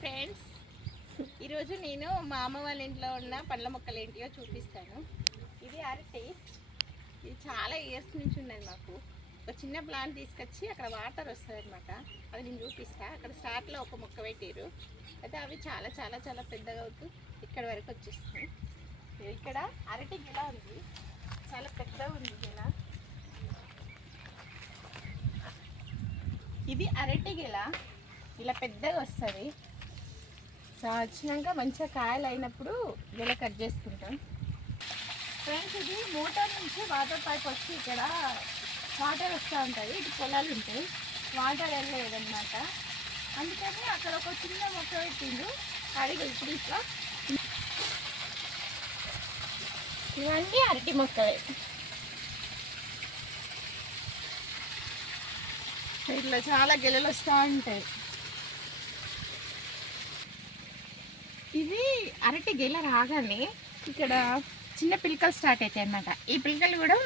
Friends, ఈరోజు నేను మా అమ్మ వాళ్ళ ఇంట్లో ఉన్న పండ్ల మొక్కలు ఏంటియో చూపిస్తాను. ఇది అరటి. ఇది చాలా ఇయర్స్ నుంచి ఉన్నది. మాకు ఒక చిన్న ప్లాంట్ తీసుకొచ్చి అక్కడ వాటర్ వస్తుంది అనమాట. అది నేను చూపిస్తాను. అక్కడ స్టార్ట్లో ఒక మొక్క పెట్టారు. అయితే అవి చాలా చాలా చాలా పెద్దగా అవుతూ ఇక్కడ వరకు వచ్చేస్తాయి. ఇక్కడ అరటి గిల ఉంది, చాలా పెద్దగా ఉంది గిల. ఇది అరటి గిల, ఇలా పెద్దగా వస్తుంది. వచ్చినాక మంచిగా కాయలు అయినప్పుడు ఇలా కట్ చేసుకుంటాం. ఫ్రెండ్స్, ఇది మోటార్ నుంచి వాటర్ పైప్ వచ్చి ఇక్కడ వాటర్ వస్తూ ఉంటుంది. ఇటు పొలాలు ఉంటాయి, వాటర్ వెళ్ళలేదన్నమాట. అందుకని అక్కడ ఒక చిన్న మొక్క పెట్టిండు. అడిగి ఇప్పుడు ఇట్లా ఇవన్నీ అరటి మొక్కలే. ఇట్లా చాలా గెలలు వస్తూ ఉంటాయి. ఇది అరటి గెల రాగానే ఇక్కడ చిన్న పిలకలు స్టార్ట్ అవుతాయి అన్నమాట. ఈ పిలకలు కూడా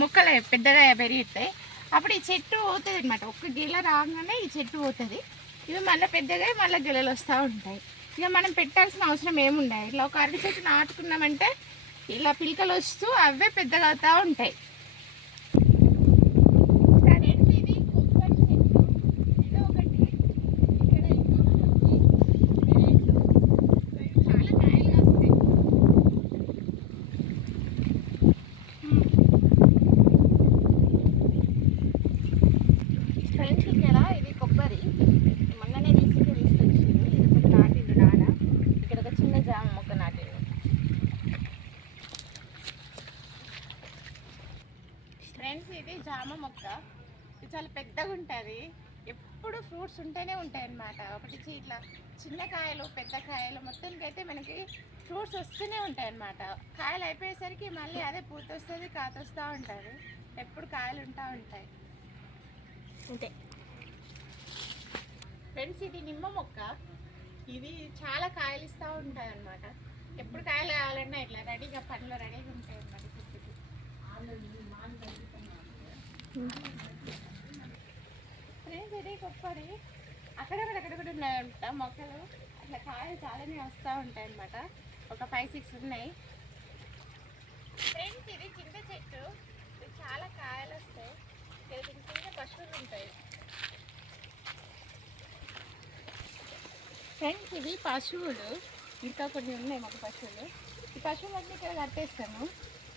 మొక్కలు పెద్దగా పెరుగుతాయి. అప్పుడు ఈ చెట్టు పోతుంది అనమాట. ఒక్క గెల రాగానే ఈ చెట్టు పోతుంది. ఇవి మళ్ళీ పెద్దగా మళ్ళీ గెలలు వస్తూ ఉంటాయి. ఇక మనం పెట్టాల్సిన అవసరం ఏముండదు. ఇట్లా ఒక అరటి చెట్టు నాటుకున్నామంటే ఇలా పిలకలు వస్తూ అవే పెద్దగా అవుతూ ఉంటాయి. ఫ్రెండ్స్, ఇది జామ మొక్క. ఇది చాలా పెద్దగా ఉంటుంది. ఎప్పుడు ఫ్రూట్స్ ఉంటూనే ఉంటాయి అన్నమాట. ఒకటి ఇట్లా చిన్న కాయలు పెద్ద కాయలు మొత్తానికి అయితే మనకి ఫ్రూట్స్ వస్తూనే ఉంటాయి అన్నమాట. కాయలు అయిపోయేసరికి మళ్ళీ అదే పూత వస్తుంది, కాత వస్తూ ఉంటుంది. ఎప్పుడు కాయలు ఉంటూ ఉంటాయి అంతే. ఫ్రెండ్స్, ఇది నిమ్మ మొక్క. ఇది చాలా కాయలు ఇస్తూ ఉంటుంది అన్నమాట. ఎప్పుడు కాయలు కావాలన్నా ఇట్లా రెడీగా పండ్లు రెడీగా ఉంటాయి అన్నమాట. ఫ్రెండ్స్, ఇది కొబ్బరి. అక్కడక్కడ ఉన్నాయంట మొక్కలు. అట్లా కాయలు చాలానే వస్తూ ఉంటాయి అన్నమాట. ఒక 5-6 ఉన్నాయి. ఫ్రెండ్స్, ఇది చింత చెట్టు. ఇది చాలా కాయలు వస్తాయి. ఇక్కడ చిన్న పశువులు ఉంటాయి. ఫ్రెండ్స్, ఇవి పశువులు. ఇంకా కొన్ని ఉన్నాయి మాకు పశువులు. ఈ పశువులన్నీ ఇక్కడ కట్టేస్తాము.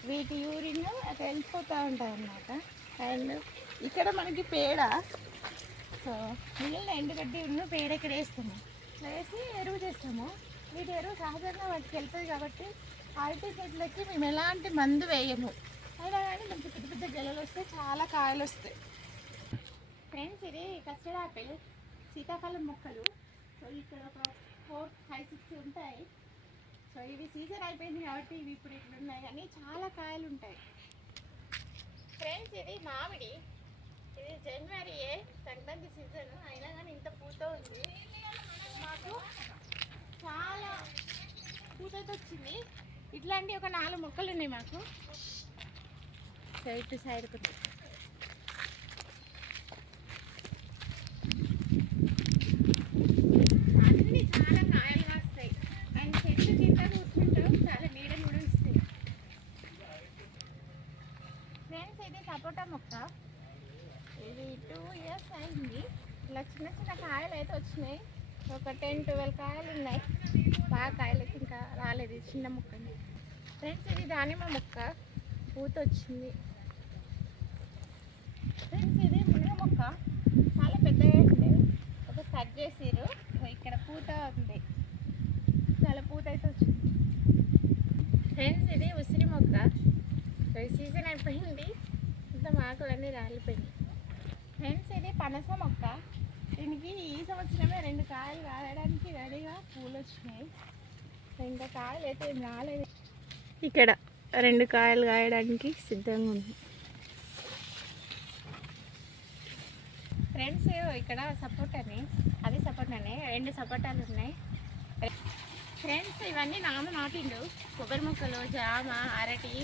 వీటి యూరిన్ అక్కడ వెళ్ళిపోతూ ఉంటుంది అన్నమాట. అండ్ ఇక్కడ మనకి పేడ, సో మిగిలిన ఎండుగడ్డి ఉన్న పేడ ఇక్కడ వేస్తాము. వేసి ఎరువు చేస్తాము. వీటి ఎరువు సహజంగా వాటికి వెళ్తుంది కాబట్టి అరటి చెట్లకి మేము ఎలాంటి మందు వేయము. అయినా కానీ మనకి పెద్ద పెద్ద గెలలు వస్తాయి, చాలా కాయలు వస్తాయి. ఫ్రెండ్స్, ఇది కస్టర్డ్ ఆపిల్, సీతాఫలం మొక్కలు. సో ఇక్కడ ఒక 4-5-6 ఉంటాయి. సో ఇవి సీజన్ అయిపోయింది కాబట్టి ఇవి ఇప్పుడు ఇట్లున్నాయి, కానీ చాలా కాయలు ఉంటాయి. ఫ్రెండ్స్, ఇది మామిడి. ఇది జనవరియే, సంక్రాంతి సీజన్ అయినా కానీ ఇంత పూత ఉంది. మాకు చాలా పూతతో వచ్చింది. ఇట్లాంటి ఒక 4 మొక్కలు ఉన్నాయి మాకు. సైడ్ టు సైడ్ అన్నీ చాలా కాయలు వస్తాయి. అండ్ చెట్టు కింద కూర్చుంటాం, చాలా నీడ కూడా వస్తాయి. ఫ్రెండ్స్, ఇది సపోటా మొక్క. ఇది 2 ఇయర్స్ అయింది. ఇలా చిన్న చిన్న కాయలు అయితే వచ్చినాయి. ఒక 10-12 కాయలు ఉన్నాయి. బాగా కాయలు అయితే ఇంకా రాలేదు. చిన్న మొక్కని. ఫ్రెండ్స్, ఇది దానిమ్మ మొక్క, పూత వచ్చింది. ఫ్రెండ్స్, ఇది మునగ మొక్క. చాలా పెద్దగా ఉంది. ఒక కట్ చేసిరు. ఇక్కడ పూత ఉంది, చాలా పూత అయితే వచ్చింది. ఫ్రెండ్స్, ఇది ఉసిరి మొక్క. ఈ సీజన్ అయిపోయింది, ఇంత ఆకులన్నీ రాలిపోయింది. ఫ్రెండ్స్, ఇది పనస మొక్క. దీనికి ఈ సంవత్సరమే 2 కాయలు కాయడానికి రెడీగా పూలు వచ్చినాయి. ఇంకా కాయలు అయితే ఏం రాలేదు. ఇక్కడ 2 కాయలు కాయడానికి సిద్ధంగా ఉంది. ఫ్రెండ్స్, ఇక్కడ సపోటాని, అది సపోటానే, 2 సపోటాలు ఉన్నాయి. ఫ్రెండ్స్, ఇవన్నీ నాటిండు. కొబ్బరి మొక్కలు, జామ, అరటి,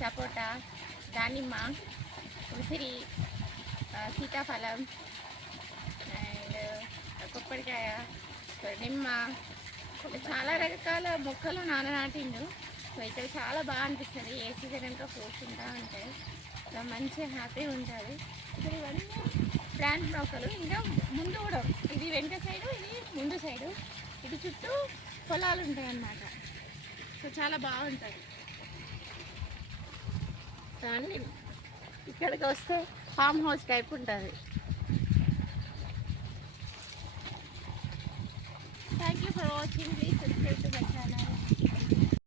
సపోటా, దానిమ్మ, ఉసిరి, సీతాఫలం అండ్ కొబ్బరికాయ, సో నిమ్మ, ఇలా చాలా రకాల మొక్కలు నాన్న నాటిండు. సో ఇక్కడ చాలా బాగా అనిపిస్తుంది. ఏ సీజన్ ఇంకా ఫ్రూట్స్ ఉంటా ఉంటాయి. సో మంచిగా హ్యాపీగా ఉంటుంది. ఇక్కడ ఇవన్నీ ప్లాంట్ మొక్కలు. ఇంకా ముందు కూడా ఇది వెనక సైడు, ఇది ముందు సైడు, ఇటు చుట్టూ పొలాలు ఉంటాయి అన్నమాట. సో చాలా బాగుంటుంది. సో అన్ని ఇక్కడికి వస్తే ఫామ్ హౌస్ టైప్ ఉంటుంది. Thank you for watching. Please subscribe to my channel.